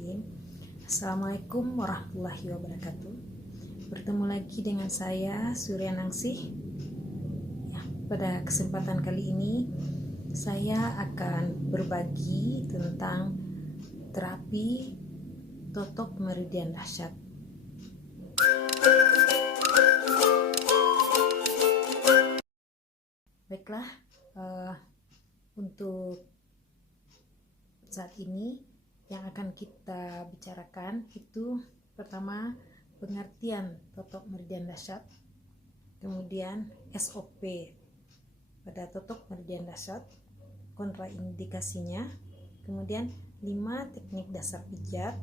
Bismillahirrahmanirrahim. Assalamualaikum warahmatullahi wabarakatuh. Bertemu lagi dengan saya Surya Nangsih. Pada kesempatan kali ini saya akan berbagi tentang terapi totok meridian dahsyat. Baiklah, untuk saat ini yang akan kita bicarakan itu pertama pengertian totok meridian dahsyat, kemudian SOP pada totok meridian dahsyat, kontraindikasinya, kemudian 5 teknik dasar pijat,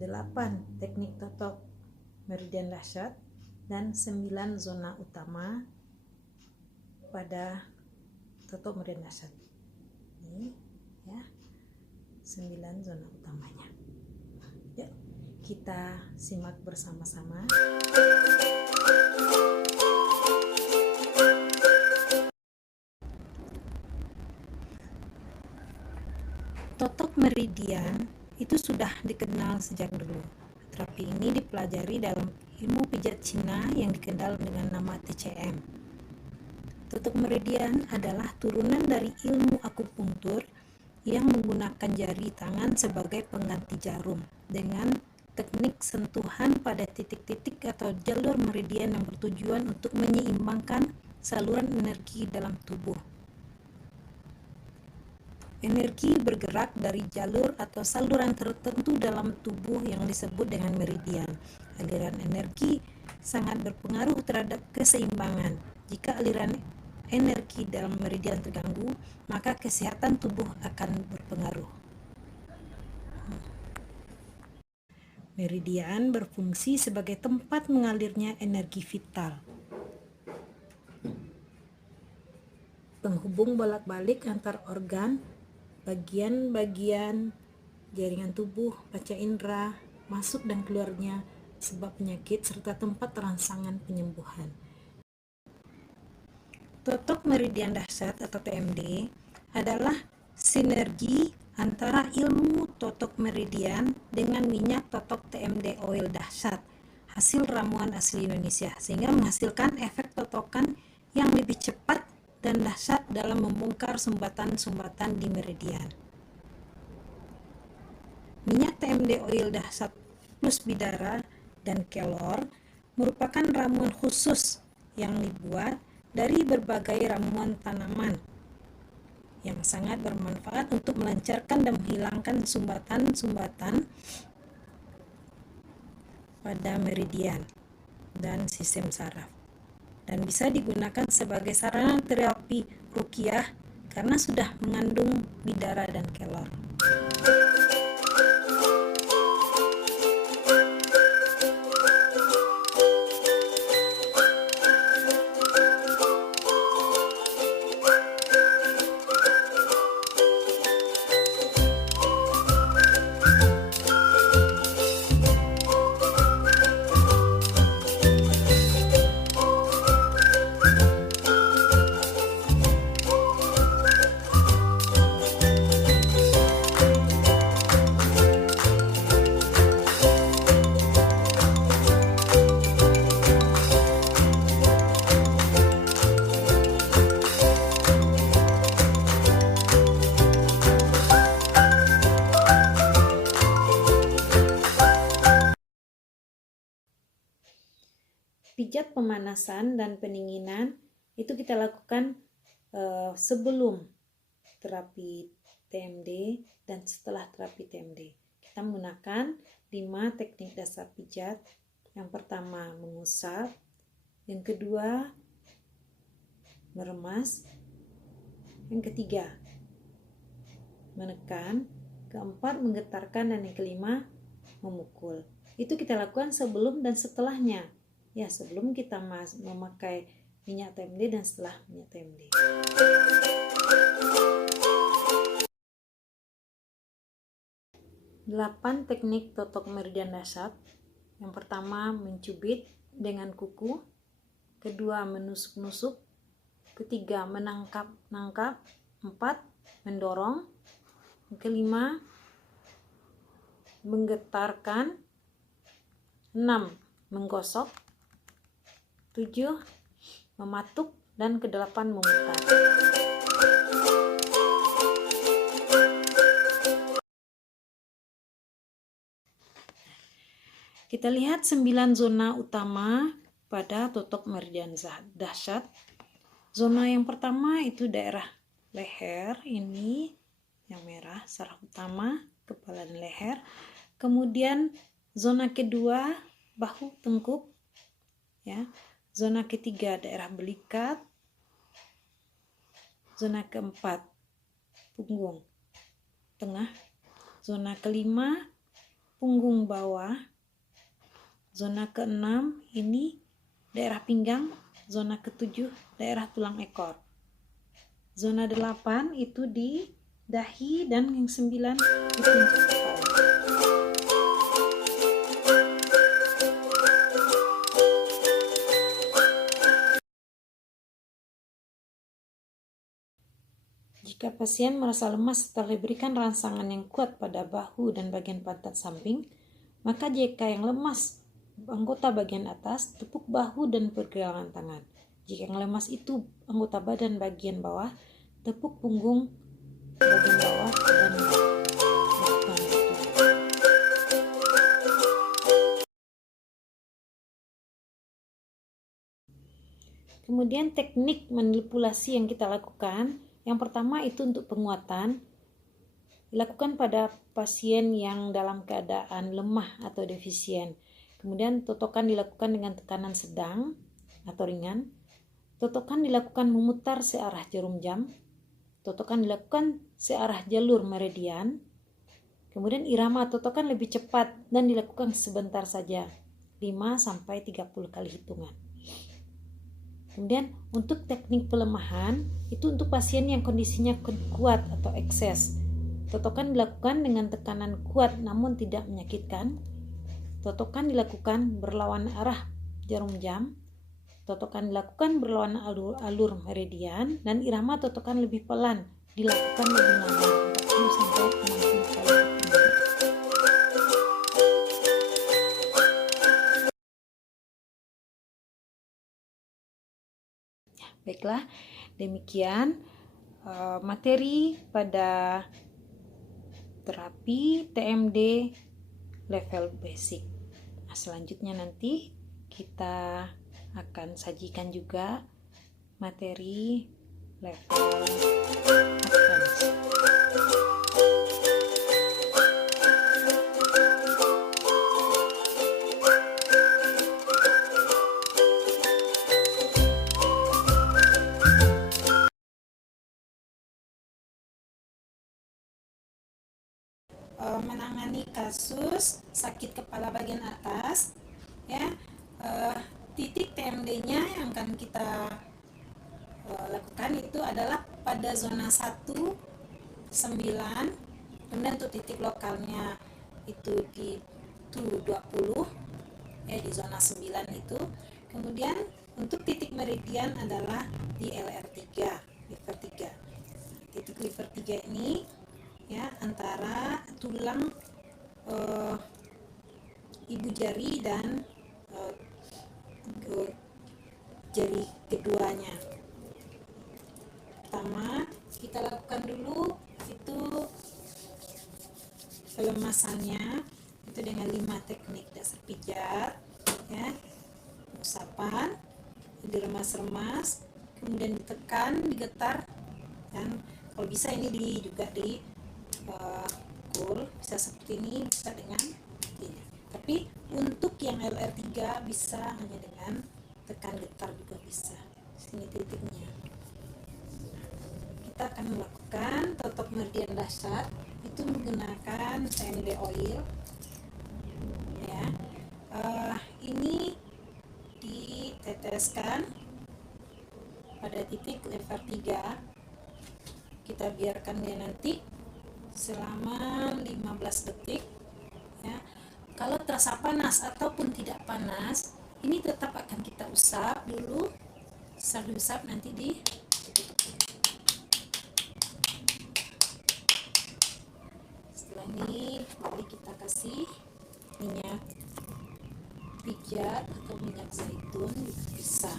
8 teknik totok meridian dahsyat, dan 9 zona utama pada totok meridian dahsyat. Ini ya, 9 zona utamanya. Ya, kita simak bersama-sama. Totok meridian itu sudah dikenal sejak dulu. Terapi ini dipelajari dalam ilmu pijat Cina yang dikenal dengan nama TCM. Totok meridian adalah turunan dari ilmu akupunktur yang menggunakan jari tangan sebagai pengganti jarum dengan teknik sentuhan pada titik-titik atau jalur meridian yang bertujuan untuk menyeimbangkan saluran energi dalam tubuh. Energi bergerak dari jalur atau saluran tertentu dalam tubuh yang disebut dengan meridian. Aliran energi sangat berpengaruh terhadap keseimbangan. Jika aliran energi dalam meridian terganggu, maka kesehatan tubuh akan berpengaruh. Meridian berfungsi sebagai tempat mengalirnya energi vital, penghubung bolak-balik antar organ, bagian-bagian jaringan tubuh, panca indera, masuk dan keluarnya sebab penyakit, serta tempat rangsangan penyembuhan. Totok meridian dahsyat atau TMD adalah sinergi antara ilmu totok meridian dengan minyak totok TMD oil dahsyat, hasil ramuan asli Indonesia, sehingga menghasilkan efek totokan yang lebih cepat dan dahsyat dalam membongkar sumbatan-sumbatan di meridian. Minyak TMD oil dahsyat plus bidara dan kelor merupakan ramuan khusus yang dibuat dari berbagai ramuan tanaman yang sangat bermanfaat untuk melancarkan dan menghilangkan sumbatan-sumbatan pada meridian dan sistem saraf, dan bisa digunakan sebagai sarana terapi ruqyah karena sudah mengandung bidara dan kelor. Pijat pemanasan dan pendinginan itu kita lakukan sebelum terapi TMD dan setelah terapi TMD. Kita menggunakan 5 teknik dasar pijat. Yang pertama mengusap, yang kedua meremas, yang ketiga menekan, keempat menggetarkan, dan yang kelima memukul. Itu kita lakukan sebelum dan setelahnya. Ya, sebelum kita memakai minyak TMD dan setelah minyak TMD. Delapan teknik totok meridian dahsyat. Yang pertama mencubit dengan kuku, kedua menusuk-nusuk, ketiga menangkap-nangkap, 4 mendorong, kelima menggetarkan, 6 menggosok, 7 mematuk, dan ke-8 memutar. Kita lihat 9 zona utama pada totok meridian dahsyat. Zona yang pertama itu daerah leher, ini yang merah, saraf utama, kepala dan leher. Kemudian zona kedua bahu tengkuk, ya. Zona ketiga daerah belikat. Zona keempat punggung tengah. Zona kelima punggung bawah. Zona keenam ini daerah pinggang. Zona ketujuh daerah tulang ekor. Zona 8 itu di dahi, dan yang 9 di puncak kepala. Jika pasien merasa lemas setelah diberikan rangsangan yang kuat pada bahu dan bagian pantat samping, maka jika yang lemas anggota bagian atas, tepuk bahu dan pergelangan tangan. Jika yang lemas itu anggota badan bagian bawah, tepuk punggung bagian bawah dan lakukan itu. Kemudian teknik manipulasi yang kita lakukan, yang pertama itu untuk penguatan, dilakukan pada pasien yang dalam keadaan lemah atau defisien. Kemudian totokan dilakukan dengan tekanan sedang atau ringan. Totokan dilakukan memutar searah jarum jam. Totokan dilakukan searah jalur meridian. Kemudian irama totokan lebih cepat dan dilakukan sebentar saja, 5-30 kali hitungan. Kemudian untuk teknik pelemahan itu untuk pasien yang kondisinya kuat atau ekses. Totokan dilakukan dengan tekanan kuat namun tidak menyakitkan. Totokan dilakukan berlawan arah jarum jam. Totokan dilakukan berlawan alur meridian, dan irama totokan lebih pelan, dilakukan lebih lama, 40-60 kali. Ya, baiklah, demikian materi pada terapi TMD level basic. Nah, selanjutnya nanti kita akan sajikan juga materi level advance. Menangani kasus sakit kepala bagian atas, ya. Titik TMD-nya yang akan kita lakukan itu adalah pada zona 1, 9, kemudian untuk titik lokalnya itu di 20, ya, di zona 9 itu. Kemudian untuk titik meridian adalah di LR3, liver 3. Titik liver 3 ini, ya, antara tulang ibu jari dan jari keduanya. Pertama kita lakukan dulu itu pelemasannya itu dengan 5 teknik dasar pijat, ya, usapan, diremas-remas, kemudian ditekan, digetar, dan kalau bisa ini juga di cool, bisa seperti ini, bisa dengan ini. Tapi untuk yang LR3 bisa hanya dengan tekan getar juga bisa. Sini titiknya. Kita akan melakukan totok meridian dahsyat itu menggunakan TMD oil, ya. Ini diteteskan pada titik lever 3. Kita biarkan dia nanti selama 15 detik, ya. Kalau terasa panas ataupun tidak panas, ini tetap akan kita usap dulu, sambil usap nanti setelah Ini mari kita kasih minyak pijat atau minyak zaitun dipisah.